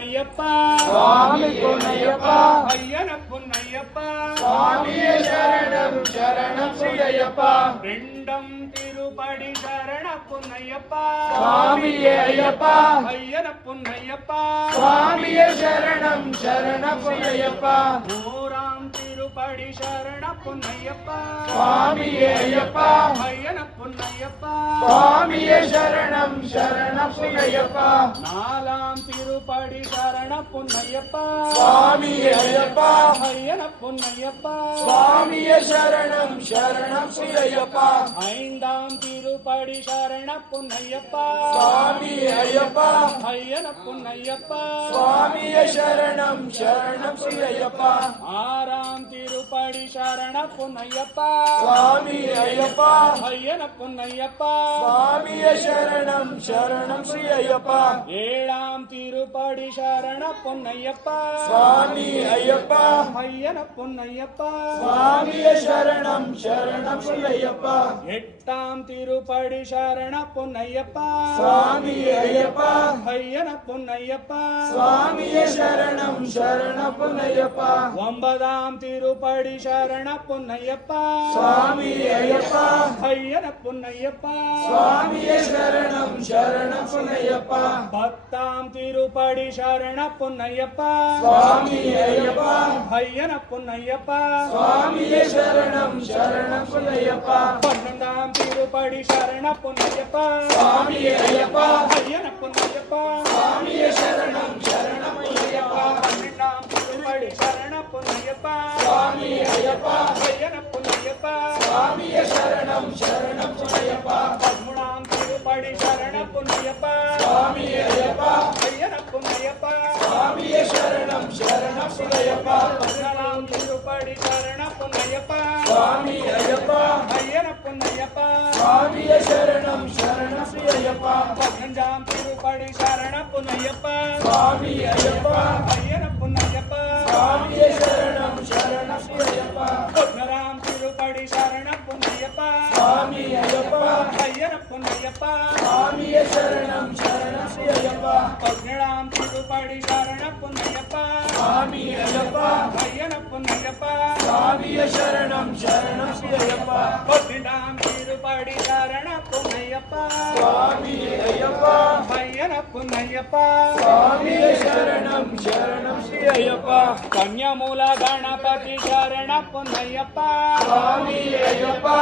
பொன்னையப்பா சுவாமி பொன்னையப்பா ஐயன பொன்னையப்பா சுவாமியே சரணம் சரணம் ஸ்ரீ ஐயப்பா ரெண்டம் திருப்படி சரண பொன்னையப்பா சுவாமியே ஐயப்பா ஐயன பொன்னையப்பா சுவாமியே சரணம் சரணம் ஸ்ரீ ஐயப்பா மூராம் திருப்படி சரண பொன்னையப்பா சுவாமியே ஐயப்பா ஐயன பொன்னையப்பா சுவாமியே சரணம் சரணம் ஸ்ரீ ஐயப்பா நாலாம் திருப்படி சரண பொன்னையப்பா சுவாமியே ஐயப்பா ஐயன பொன்னையப்பா சுவாமியே சரணம் சரணம் ஸ்ரீ ஐயப்பா ஐந்தாம் திருப்படி சரண பொன்னையப்பா சுவாமியே ஐயப்பா ஐயன பொன்னையப்பா சுவாமியே சரணம் சரணம் ஸ்ரீ ஐயப்பா ஆறாம் திருப்படி சரண பொன்னையப்பா சுவாமியே ஐயப்பா ஐயன பொன்னையப்பா சுவாமியே சரணம் சரணம் ஸ்ரீ ஐயப்பா ஏழாம் திருப்படி சரண பொன்னையப்பா சுவாமி ஐயப்பா ஐயன பொன்னையப்பா சுவாமியே சரணம் சரணம் ஸ்ரீ ஐயப்பா எட்டாம் திருப்படி சரண பொன்னையப்பா சுவாமி ஐயப்பா ஐயன பொன்னையப்பா சுவாமியே சரணம் சரணம் பொன்னையப்பா ஒன்பதாம் திருப்படி சரண பொன்னையப்பா சுவாமி ஐயப்பா ஐயன பொன்னையப்பா சுவாமியே சரணம் சரணம் பொன்னையப்பா பத்தாம் திருப்படி சரண பொன்னையப்பா சுவாமி ஐயப்பா ஐயன பொன்னையப்பா சுவாமியே சரணம் சரணம் பொன்னையப்பா பன்னெண்டாம் திருப்படி சரண பொன்னையப்பா சுவாமி ஐயப்பா ஐயன பொன்னையப்பா சுவாமியே சரணம் சரணம் பொன்னையப்பா பன்னெண்டாம் திருப்படி சரண பொன்னையப்பா சுவாமி ஐயப்பா ஐயன பொன்னையப்பா சுவாமியே சரணம் சரணம் பொன்னையப்பா பதிமூணாம் திருப்படி சரண பொன்னையப்பா சுவாமி ஐயப்பா ஐயன பொன்னையப்பா சுவாமியே சரணம் சரணம் பொன்னையப்பா பதினாலாம் திருப்படி சரண பொன்னையப்பா சுவாமி ஐயப்பா ஐயன பொன்னையப்பா சுவாமியே சரணம் சரணம் ஸ்ரீ ஐயப்பா பதினஞ்சாம் திருப்படி சரண பொன்னையப்பா சுவாமி ஐயப்பா ஐயன பொன்னையப்பா சுவாமியே சரணம் சரணம் ஸ்ரீ ஐயப்பா பதினாறாம் திருப்படி சரண பொன்னையப்பா சுவாமி ஐயப்பா ஐயன பொன்னையப்பா சுவாமியே சரணம் சரணம் ஸ்ரீ ஐயப்பா பதினேழாம் திருப்படி சரண பொன்னையப்பா சுவாமி ஐயப்பா ஐயன பொன்னையப்பா சுவாமியே சரணம் சரணம் ஸ்ரீ ஐயப்பா பதினெட்டாம் திருப்படி சரண பொன்னையப்பா சுவாமி ஐயப்பா ஐயன பொன்னையப்பா சுவாமியே சரணம் சரணம் ஸ்ரீ ஐயப்பா கன்யமூல கணபதி சரண பொன்னையப்பா சுவாமி ஐயப்பா